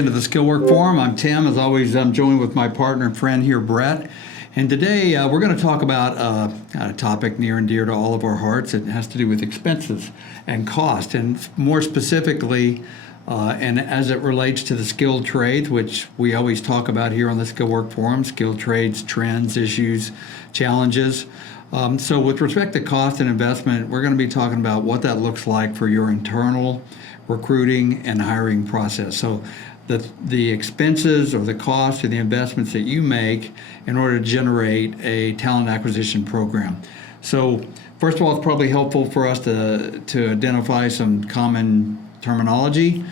again to the Skillwork Forum. I'm Tim. As always, I'm joined with my partner and friend here, Brett. And today we're going to talk about a topic near and dear to all of our hearts. It has to do with expenses and cost, and more specifically, and as it relates to the skilled trades, which we always talk about here on the Skillwork Forum, skilled trades, trends, issues, challenges. So with respect to cost and investment, we're going to be talking about what that looks like for your internal recruiting and hiring process. So the expenses or the cost or the investments that you make in order to generate a talent acquisition program. So first of all, it's probably helpful for us to identify some common terminology.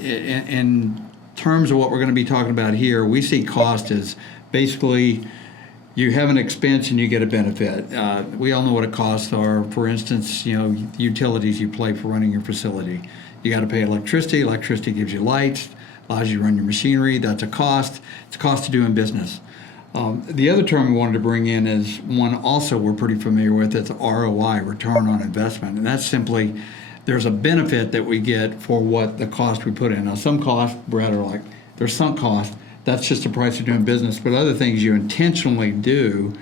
In terms of what we're going to be talking about here, we see cost as basically you have an expense and you get a benefit. We all know what it costs are. For instance, utilities you pay for running your facility. You got to pay electricity. Electricity gives you lights, allows you to run your machinery. That's a cost. It's a cost of doing business. The other term we wanted to bring in is one also we're pretty familiar with. It's ROI, return on investment. And that's simply there's a benefit that we get for what the cost we put in. Now, some costs, Brett, are like there's sunk cost. That's just the price of doing business. But other things you intentionally do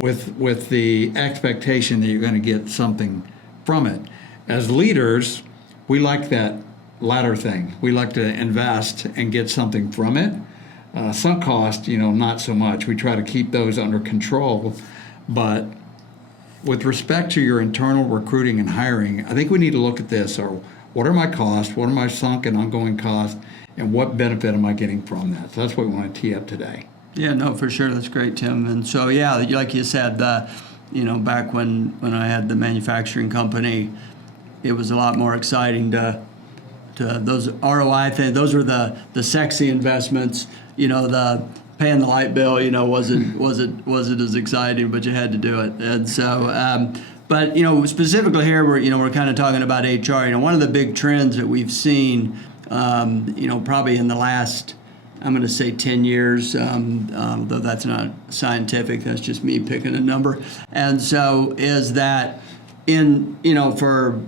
with the expectation that you're going to get something from it. As leaders, we like that latter thing. We like to invest and get something from it. Sunk cost, not so much. We try to keep those under control. But with respect to your internal recruiting and hiring, I think we need to look at this. Or what are my costs? What are my sunk and ongoing costs? And what benefit am I getting from that? So that's what we want to tee up today. Yeah, no, for sure. That's great, Tim. And so, yeah, like you said, back when I had the manufacturing company, it was a lot more exciting to those ROI things. Those were the sexy investments. The paying the light bill, wasn't as exciting, but you had to do it. And so, but specifically here, we're kind of talking about HR. One of the big trends that we've seen, probably in the last, I'm going to say 10 years, though that's not scientific. That's just me picking a number. And so, is that for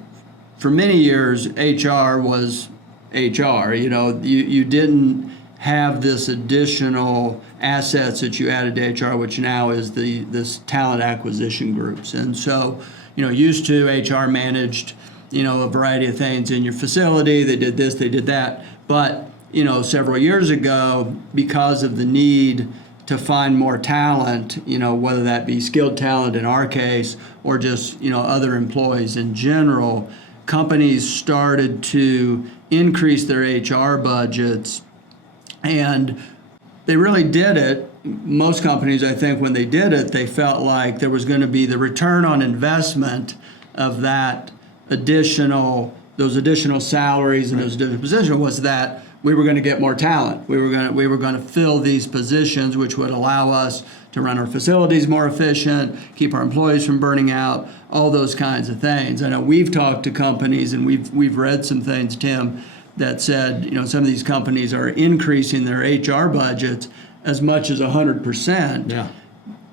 many years, HR was HR. You didn't have this additional assets that you added to HR, which now is this talent acquisition groups. And so, used to HR managed, a variety of things in your facility. They did this, they did that. But, several years ago, because of the need to find more talent, whether that be skilled talent in our case or just, other employees in general, companies started to increase their HR budgets, and they really did it. Most companies, I think, when they did it, they felt like there was going to be the return on investment of those additional salaries and those additional positions was that we were going to get more talent. We were going to fill these positions, which would allow us to run our facilities more efficient, keep our employees from burning out, all those kinds of things. I know we've talked to companies and we've read some things, Tim, that said, some of these companies are increasing their HR budgets as much as 100%. Yeah.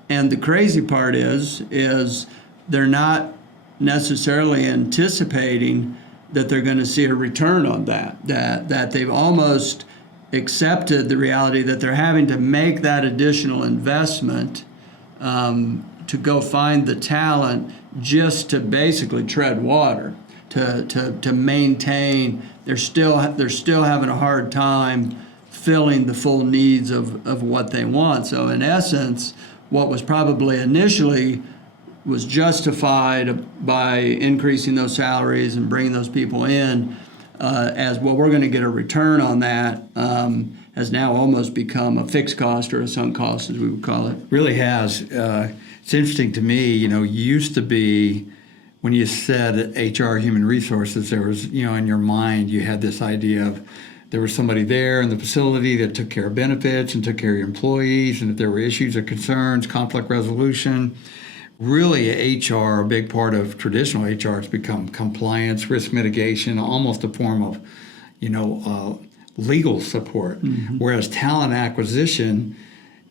And the crazy part is they're not necessarily anticipating that they're going to see a return on that they've almost accepted the reality that they're having to make that additional investment to go find the talent just to basically tread water, to maintain. They're still having a hard time filling the full needs of what they want. So in essence, what was probably initially was justified by increasing those salaries and bringing those people in as, well, we're going to get a return on that, has now almost become a fixed cost or a sunk cost, as we would call it. Really has. It's interesting to me, used to be when you said HR, human resources, there was, in your mind, you had this idea of there was somebody there in the facility that took care of benefits and took care of your employees, and if there were issues or concerns, conflict resolution. Really, HR, a big part of traditional HR, has become compliance, risk mitigation, almost a form of, legal support. Mm-hmm. Whereas talent acquisition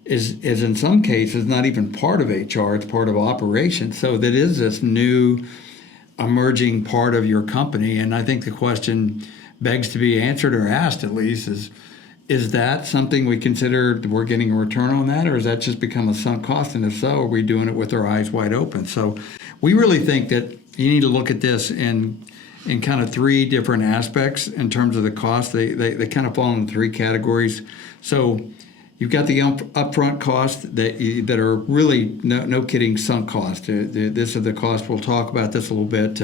is in some cases not even part of HR, it's part of operations. So that is this new emerging part of your company. And I think the question begs to be answered or asked at least is that something we consider we're getting a return on that, or has that just become a sunk cost? And if so, are we doing it with our eyes wide open? So we really think that you need to look at this in kind of three different aspects in terms of the cost. They kind of fall into three categories. So you've got the upfront costs that are really no kidding sunk cost. This is the cost. We'll talk about this a little bit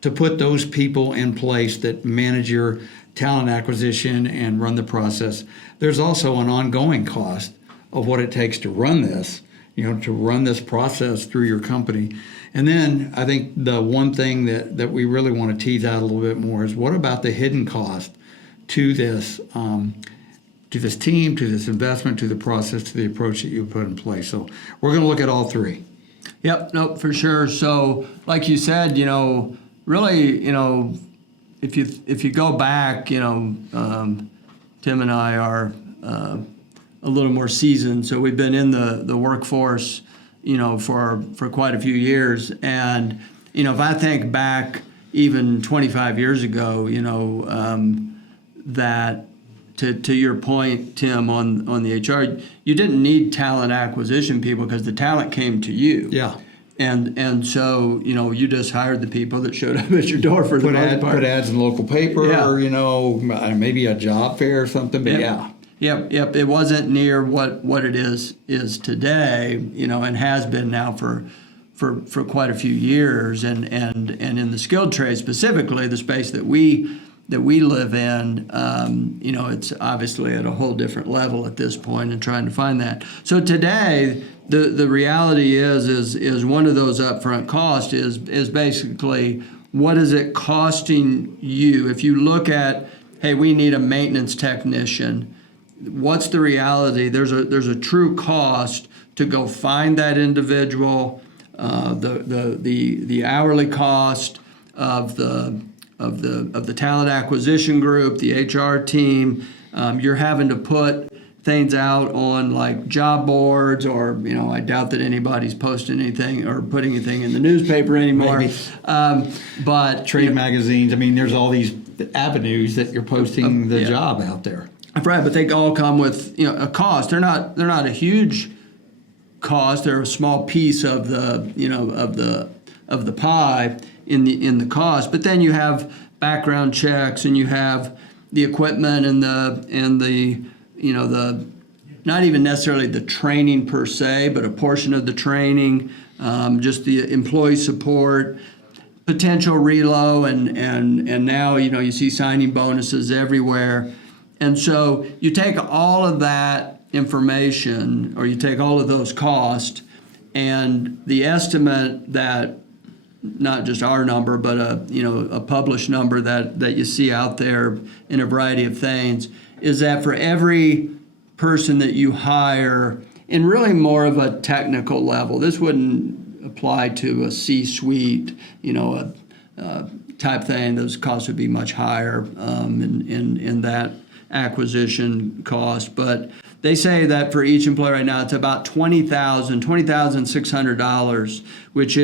to put those people in place that manage your talent acquisition and run the process. There's also an ongoing cost of what it takes to run this, to run this process through your company. And then I think the one thing that we really want to tease out a little bit more is what about the hidden cost to this team, to this investment, to the process, to the approach that you put in place. So we're going to look at all three. Yep, nope, for sure. So like you said, really, if you go back, Tim and I are a little more seasoned, so we've been in the workforce, for quite a few years. And if I think back even 25 years ago, that to your point, Tim, on the HR, you didn't need talent acquisition people because the talent came to you. Yeah. And so, you just hired the people that showed up at your door for the most part. Put ads in the local paper, Yeah. Maybe a job fair or something, but yeah. Yep. It wasn't near what it is today, and has been now for quite a few years. And in the skilled trade specifically, the space that we live in, it's obviously at a whole different level at this point and trying to find that. So today, the reality is one of those upfront costs is basically what is it costing you? If you look at, hey, we need a maintenance technician, what's the reality? There's a true cost to go find that individual, the hourly cost of the talent acquisition group, the HR team. You're having to put things out on like job boards, or I doubt that anybody's posting anything or putting anything in the newspaper anymore. Maybe. But trade magazines. I mean, there's all these avenues that you're posting the job out there. Right, but they all come with a cost. They're not a huge cost. They're a small piece of the of the pie in the cost. But then you have background checks, and you have the equipment and the not even necessarily the training per se, but a portion of the training, just the employee support, potential relo, and now you see signing bonuses everywhere. And so you take all of that information, or you take all of those costs, and the estimate that, not just our number, but a published number that you see out there in a variety of things, is that for every person that you hire in really more of a technical level, this wouldn't apply to a C-suite, type thing. Those costs would be much higher in that acquisition cost. But they say that for each employee right now, it's about $20,600, which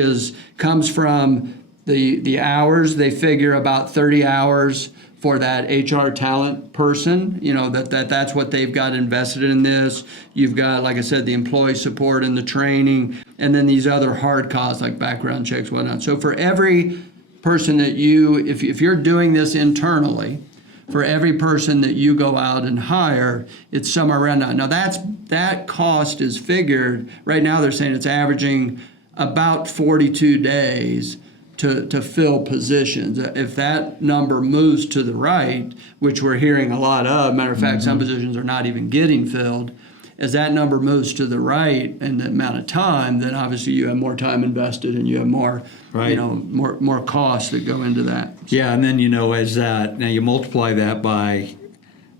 comes from the hours. They figure about 30 hours for that HR talent person, that's what they've got invested in this. You've got, like I said, the employee support and the training, and then these other hard costs like background checks, whatnot. So for every person that if you're doing this internally, for every person that you go out and hire, it's somewhere around that. Now that cost is figured, right now they're saying it's averaging about 42 days to fill positions. If that number moves to the right, which we're hearing a lot of, matter of fact, some positions are not even getting filled, as that number moves to the right and the amount of time, then obviously you have more time invested and you have more, more costs that go into that. Yeah, and then as now you multiply that by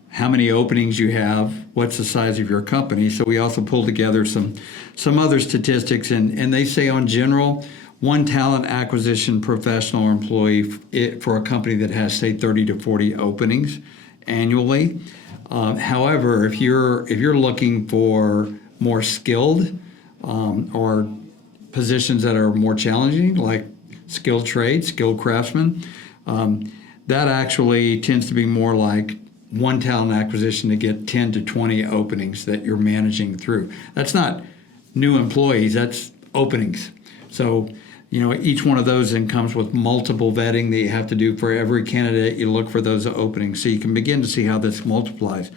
how many openings you have, what's the size of your company. So we also pulled together some other statistics, and they say on general, one talent acquisition professional or employee for a company that has, say, 30 to 40 openings annually. However, if you're looking for more skilled or positions that are more challenging, like skilled trades, skilled craftsmen, that actually tends to be more like one talent acquisition to get 10 to 20 openings that you're managing through. That's not new employees, that's openings. So, each one of those then comes with multiple vetting that you have to do for every candidate. You look for those openings. So you can begin to see how this multiplies.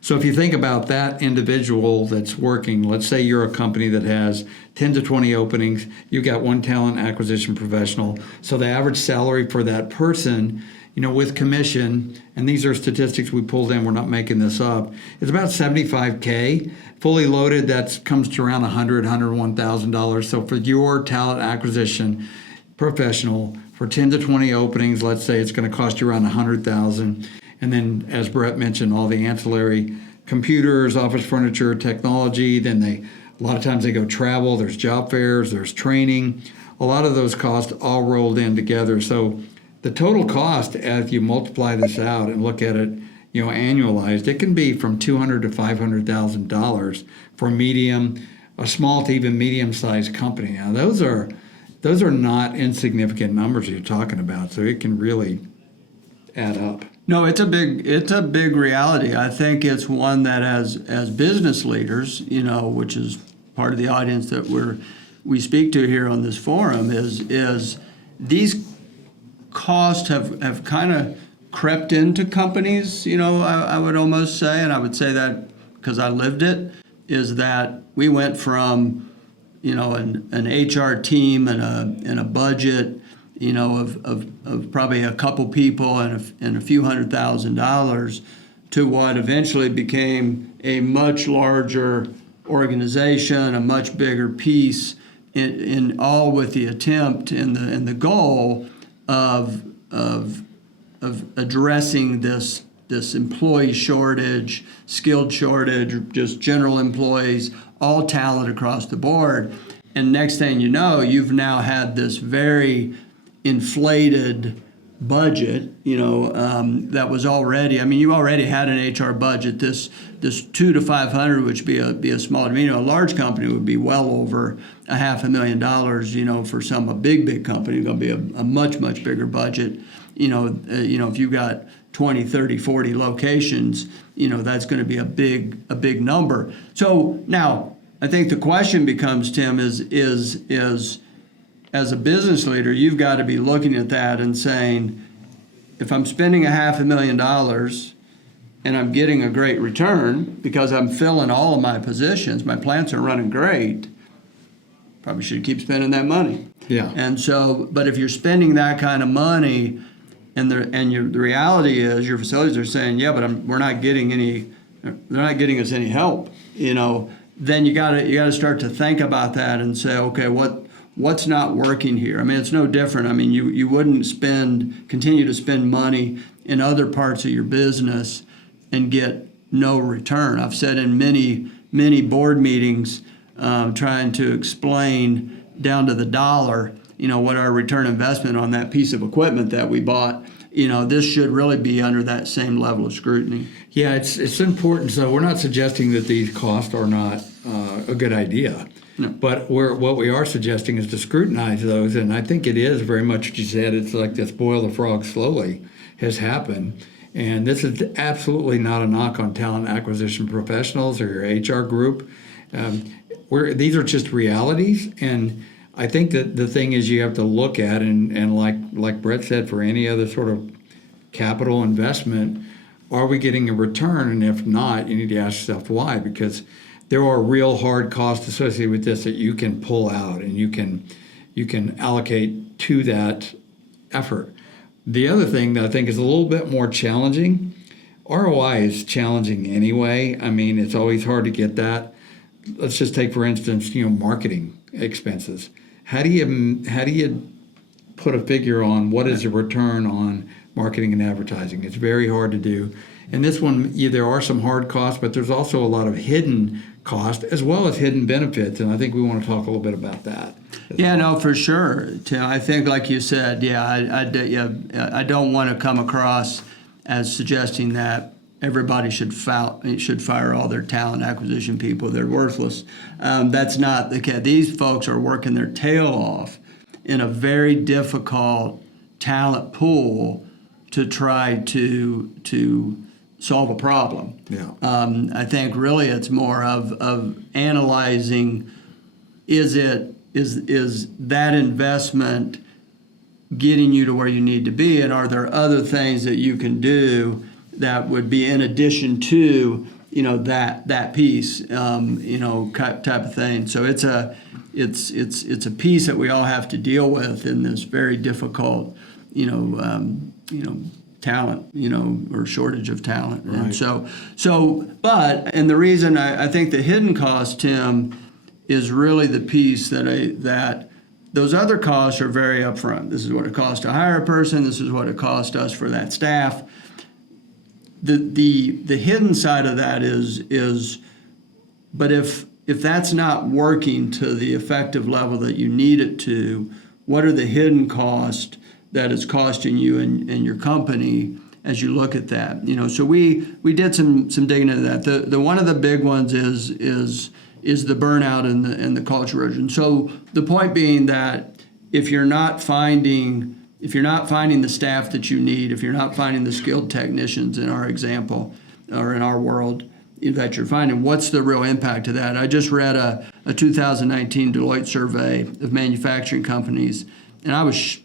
So if you think about that individual that's working, let's say you're a company that has 10 to 20 openings, you've got one talent acquisition professional. So the average salary for that person, with commission, and these are statistics we pulled in, we're not making this up, it's about $75K. Fully loaded, that comes to around $101,000. So for your talent acquisition professional, for 10 to 20 openings, let's say it's going to cost you around $100,000. And then, as Brett mentioned, all the ancillary computers, office furniture, technology. Then a lot of times they go travel. There's job fairs. There's training. A lot of those costs all rolled in together. So the total cost, as you multiply this out and look at it, annualized, it can be from $200,000 to $500,000 for a small to even medium-sized company. Now, those are not insignificant numbers you're talking about. So it can really add up. No, it's a big reality. I think it's one that as business leaders, which is part of the audience that we speak to here on this forum, is these costs have kind of crept into companies, I would almost say, and I would say that because I lived it, is that we went from, an HR team and a budget, of probably a couple people and a few $100,000 to what eventually became a much larger organization, a much bigger piece, in all with the attempt and the goal of addressing this employee shortage, skilled shortage, just general employees, all talent across the board. And next thing you know, you've now had this very inflated budget, that was already, you already had an HR budget. This 2 to 500, which be a small, a large company would be well over $500,000, for a big company, going to be a much bigger budget. If you've got 20, 30, 40 locations, that's going to be a big number. So now I think the question becomes, Tim, is as a business leader, you've got to be looking at that and saying, if I'm spending $500,000 and I'm getting a great return because I'm filling all of my positions, my plants are running great, probably should keep spending that money. Yeah. And so, but if you're spending that kind of money, the reality is your facilities are saying, yeah, but they're not getting us any help. Then you got to start to think about that and say, okay, what's not working here? It's no different. You wouldn't continue to spend money in other parts of your business and get no return. I've said in many board meetings, trying to explain down to the dollar, what our return investment on that piece of equipment that we bought, this should really be under that same level of scrutiny. Yeah, it's important. So we're not suggesting that these costs are not a good idea. No. But what we are suggesting is to scrutinize those, and I think it is very much what you said. It's like this boil the frog slowly has happened. And this is absolutely not a knock on talent acquisition professionals or your HR group. These are just realities, and I think that the thing is you have to look at, and like Brett said, for any other sort of capital investment, are we getting a return? And if not, you need to ask yourself why, because there are real hard costs associated with this that you can pull out and you can allocate to that effort. The other thing that I think is a little bit more challenging, ROI is challenging anyway. It's always hard to get that. Let's just take, for instance, marketing expenses. How do you put a figure on what is the return on marketing and advertising? It's very hard to do. And this one, there are some hard costs, but there's also a lot of hidden cost as well as hidden benefits, and I think we want to talk a little bit about that. Yeah, no, for sure, Tim. I think, like you said, I don't want to come across as suggesting that everybody should fire all their talent acquisition people. They're worthless. That's not the case. These folks are working their tail off in a very difficult talent pool to try to solve a problem. Yeah. I think really it's more of analyzing, is that investment getting you to where you need to be, and are there other things that you can do that would be in addition to that piece, type of thing. So it's a piece that we all have to deal with in this very difficult talent, or shortage of talent. Right. And and the reason I think the hidden cost, Tim, is really the piece that those other costs are very upfront. This is what it costs to hire a person. This is what it costs us for that staff. The hidden side of that is, but if that's not working to the effective level that you need it to, what are the hidden costs that it's costing you and your company as you look at that? So we did some digging into that. The one of the big ones is the burnout and the culture erosion. So the point being that if you're not finding the staff that you need, if you're not finding the skilled technicians in our example or in our world that you're finding, what's the real impact of that? I just read a 2019 Deloitte survey of manufacturing companies, and I was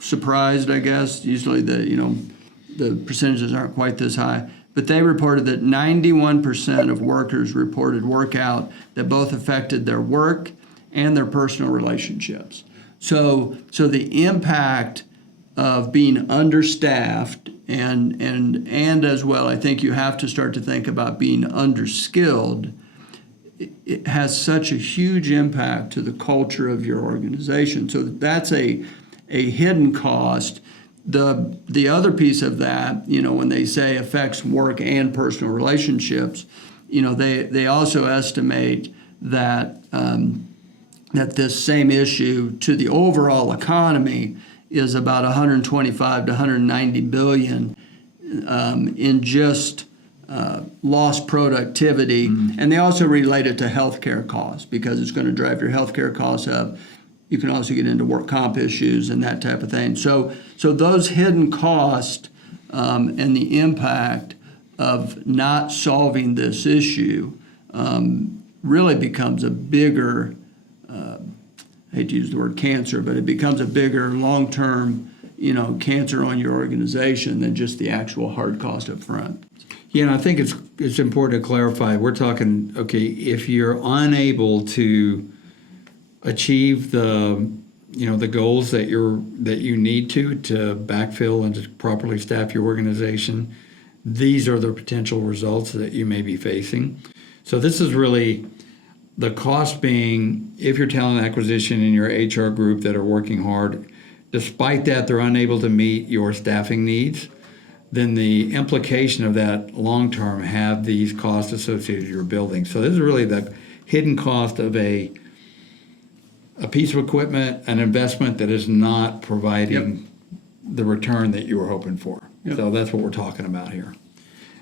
surprised, I guess. Usually the percentages aren't quite this high. But they reported that 91% of workers reported workout that both affected their work and their personal relationships. So the impact of being understaffed and as well, I think you have to start to think about being underskilled. It has such a huge impact to the culture of your organization. So that's a hidden cost. The other piece of that, when they say affects work and personal relationships, they also estimate that that this same issue to the overall economy is about 125 to 190 billion in just lost productivity. And they also relate it to healthcare costs because it's going to drive your healthcare costs up. You can also get into work comp issues and that type of thing. So those hidden costs and the impact of not solving this issue really becomes a bigger, I hate to use the word cancer, but it becomes a bigger long-term, cancer on your organization than just the actual hard cost up front. I think it's important to clarify. We're talking, okay, if you're unable to achieve the goals that you need to backfill and to properly staff your organization, these are the potential results that you may be facing. So this is really the cost being, if your talent acquisition and your HR group that are working hard, despite that they're unable to meet your staffing needs, then the implication of that long term have these costs associated with your building. So this is really the hidden cost of a piece of equipment, an investment that is not providing the return that you were hoping for. Yep. So that's what we're talking about here.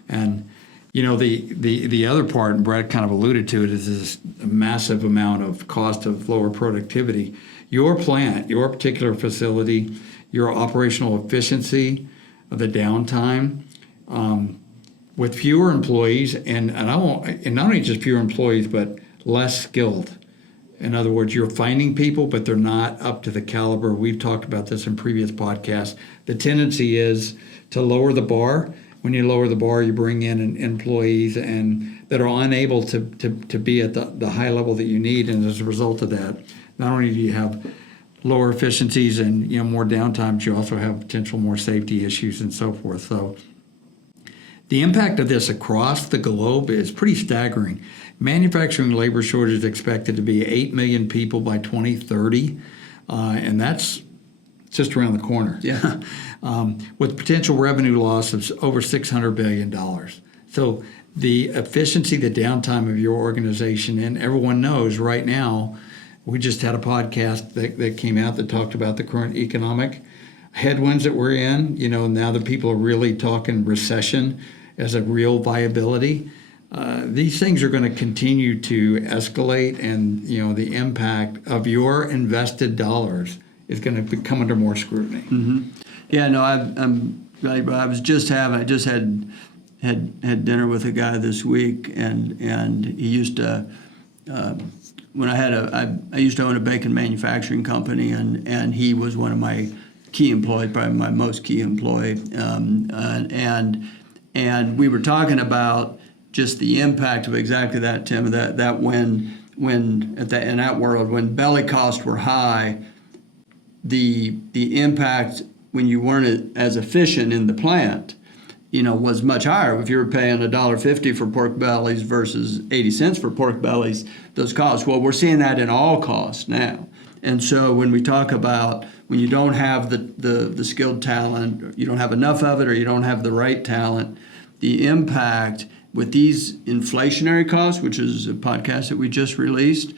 And the other part, and Brett kind of alluded to it, is this massive amount of cost of lower productivity. Your plant, your particular facility, your operational efficiency, the downtime, with fewer employees, and not only just fewer employees, but less skilled. In other words, you're finding people, but they're not up to the caliber. We've talked about this in previous podcasts. The tendency is to lower the bar. When you lower the bar, you bring in employees and that are unable to be at the high level that you need. And as a result of that, not only do you have lower efficiencies and more downtime, but you also have potential more safety issues and so forth. So the impact of this across the globe is pretty staggering. Manufacturing labor shortage is expected to be 8 million people by 2030, and that's just around the corner. Yeah. With potential revenue loss of over $600 billion. So the efficiency, the downtime of your organization, and everyone knows right now, we just had a podcast that came out that talked about the current economic headwinds that we're in. Now that people are really talking recession as a real viability. These things are going to continue to escalate, and the impact of your invested dollars is going to come under more scrutiny. Mm-hmm. Yeah, no, I'm I just had dinner with a guy this week, and he used to. When I used to own a bacon manufacturing company, and he was one of my key employees, probably my most key employee, and we were talking about just the impact of exactly that, Tim. That when in that world, when belly costs were high, the impact when you weren't as efficient in the plant, was much higher. If you were paying $1.50 for pork bellies versus 80 cents for pork bellies, those costs. Well, we're seeing that in all costs now. And so when we talk about when you don't have the skilled talent, or you don't have enough of it, or you don't have the right talent, the impact with these inflationary costs, which is a podcast that we just released,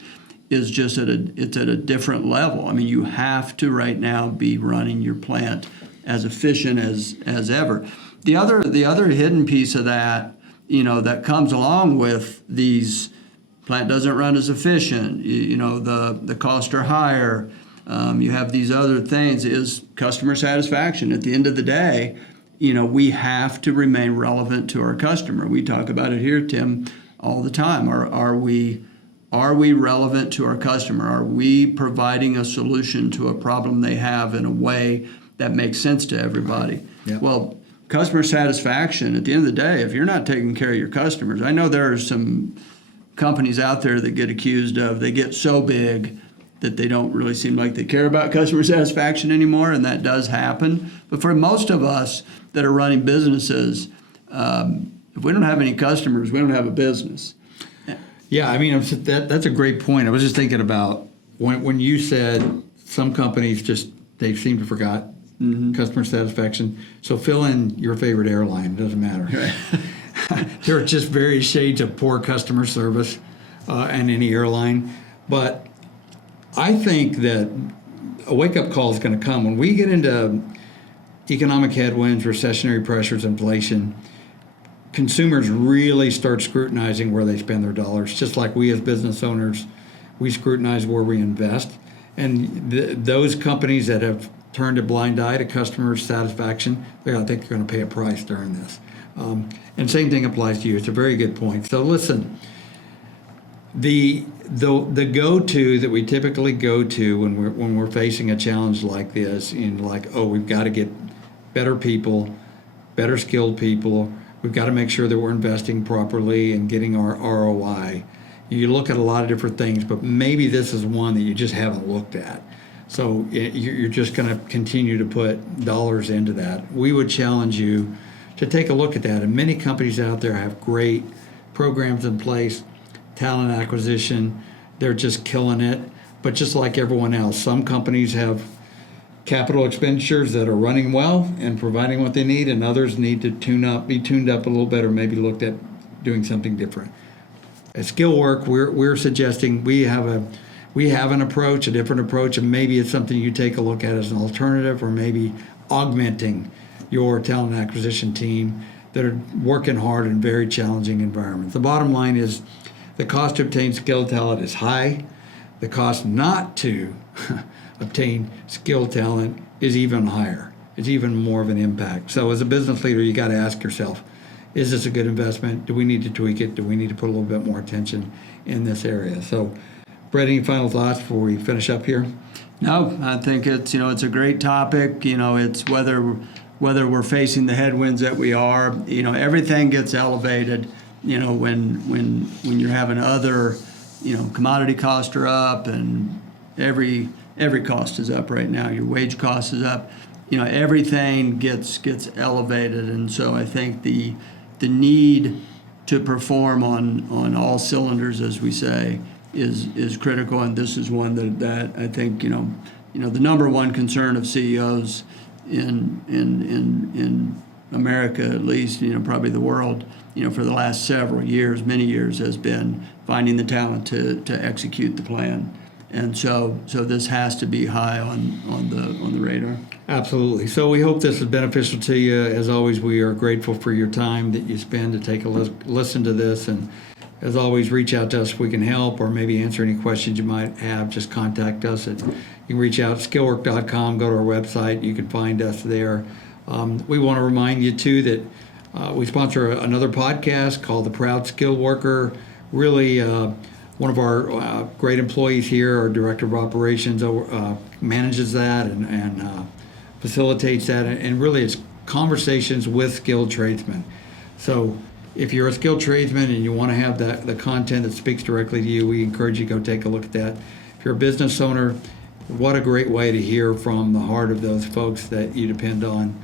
is just at a different level. I mean, you have to right now be running your plant as efficient as ever. The other hidden piece of that, that comes along with these, plant doesn't run as efficient, the costs are higher, you have these other things, is customer satisfaction. At the end of the day, we have to remain relevant to our customer. We talk about it here, Tim, all the time. Are we relevant to our customer? Are we providing a solution to a problem they have in a way that makes sense to everybody? Yeah. Well, customer satisfaction, at the end of the day, if you're not taking care of your customers, I know there are some companies out there that get accused of, they get so big that they don't really seem like they care about customer satisfaction anymore, and that does happen. But for most of us that are running businesses, if we don't have any customers, we don't have a business. Yeah, I mean, that's a great point. I was just thinking about when you said some companies they seem to forgot customer satisfaction. So fill in your favorite airline. It doesn't matter. Right. There are just various shades of poor customer service in any airline. But I think that a wake-up call is going to come. When we get into economic headwinds, recessionary pressures, inflation, consumers really start scrutinizing where they spend their dollars, just like we as business owners, we scrutinize where we invest. And those companies that have turned a blind eye to customer satisfaction, I think they're going to pay a price during this. And same thing applies to you. It's a very good point. So listen, the go-to that we typically go to when we're facing a challenge like this, we've got to get better people, better skilled people. We've got to make sure that we're investing properly and getting our ROI. You look at a lot of different things, but maybe this is one that you just haven't looked at. So you're just going to continue to put dollars into that. We would challenge you to take a look at that. And many companies out there have great programs in place, talent acquisition. They're just killing it. But just like everyone else, some companies have capital expenditures that are running well and providing what they need, and others need to be tuned up a little better, maybe looked at doing something different. At Skillwork, we're suggesting we have an approach, a different approach, and maybe it's something you take a look at as an alternative, or maybe augmenting your talent acquisition team that are working hard in very challenging environments. The bottom line is the cost to obtain skilled talent is high. The cost not to obtain skilled talent is even higher. It's even more of an impact. So as a business leader, you got to ask yourself, is this a good investment? Do we need to tweak it? Do we need to put a little bit more attention in this area? So, Brett, any final thoughts before we finish up here? No, I think it's a great topic. It's whether we're facing the headwinds that we are. Everything gets elevated. When you're having other, commodity costs are up, and every cost is up right now. Your wage cost is up. Everything gets elevated, and so I think the need to perform on all cylinders, as we say, is critical, and this is one that I think the number one concern of CEOs in America, at least, probably the world, for the last many years, has been finding the talent to execute the plan. And so this has to be high on the radar. Absolutely. So we hope this is beneficial to you. As always, we are grateful for your time that you spend to take a listen to this. And as always, reach out to us if we can help, or maybe answer any questions you might have. Just contact us. You can reach out at skillwork.com, go to our website. You can find us there. We want to remind you too that we sponsor another podcast called The Proud Skill Worker. Really, one of our great employees here, our director of operations, manages that and facilitates that. And really, it's conversations with skilled tradesmen. So if you're a skilled tradesman and you want to have the content that speaks directly to you, we encourage you to go take a look at that. If you're a business owner, what a great way to hear from the heart of those folks that you depend on.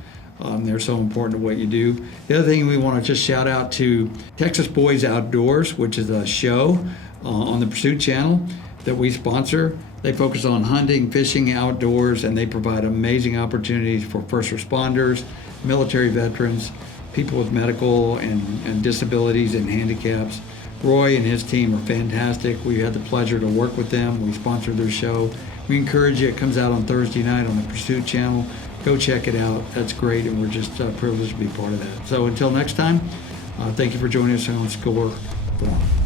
They're so important to what you do. The other thing we want to just shout out to Texas Boys Outdoors, which is a show on the Pursuit Channel that we sponsor. They focus on hunting, fishing, outdoors, and they provide amazing opportunities for first responders, military veterans, people with medical and disabilities and handicaps. Roy and his team are fantastic. We had the pleasure to work with them. We sponsor their show. We encourage you. It comes out on Thursday night on the Pursuit Channel. Go check it out. That's great, and we're just privileged to be part of that. So until next time, thank you for joining us on Skillwork Forum.